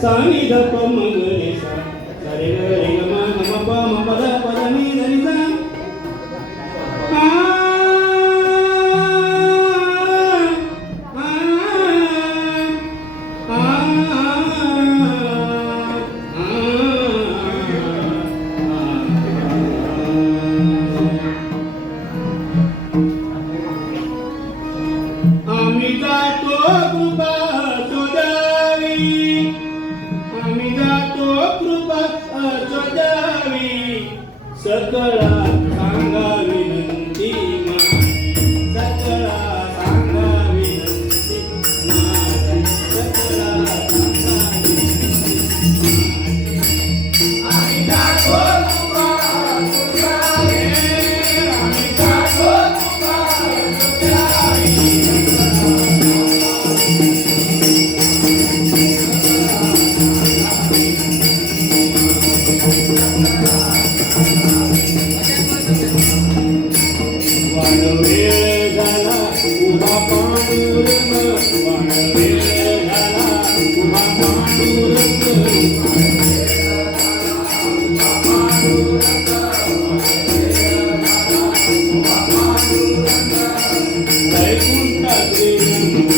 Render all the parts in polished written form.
सा नि ध प म ग रे सा सा रे ग रे ग म म प म प द प द नि ध नि सा आम्ही जातो कृपा शोधावी, आम्ही जातो कृपा शोधावी, सकळा सांगा विनंती माझी, सकळा सांगा विनंती माझी, सकळा सांगा विनंती माझी. आम्ही जातो कृपा शोधावी, आम्ही जातो कृपा शोधावी. वाणवेळ झाला उभा पांडुरंग, वाणवेळ झाला उभा पांडुरंग, वैकुंठा श्रीरंग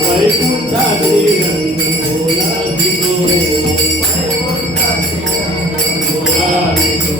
वैकुंठा श्रीरंग भोला दिसो, भोला दिसो.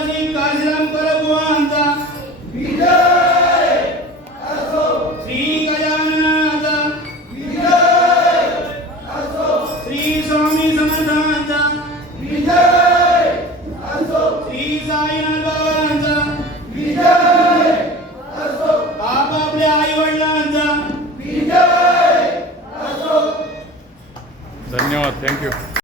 सुभाषी काशीराम परभुवांचा श्री गजाननाचा श्री स्वामी समर्थांचा श्री साईनाथ बाबांचा आपापल्या आई वडिलांचा धन्यवाद. थँक्यू.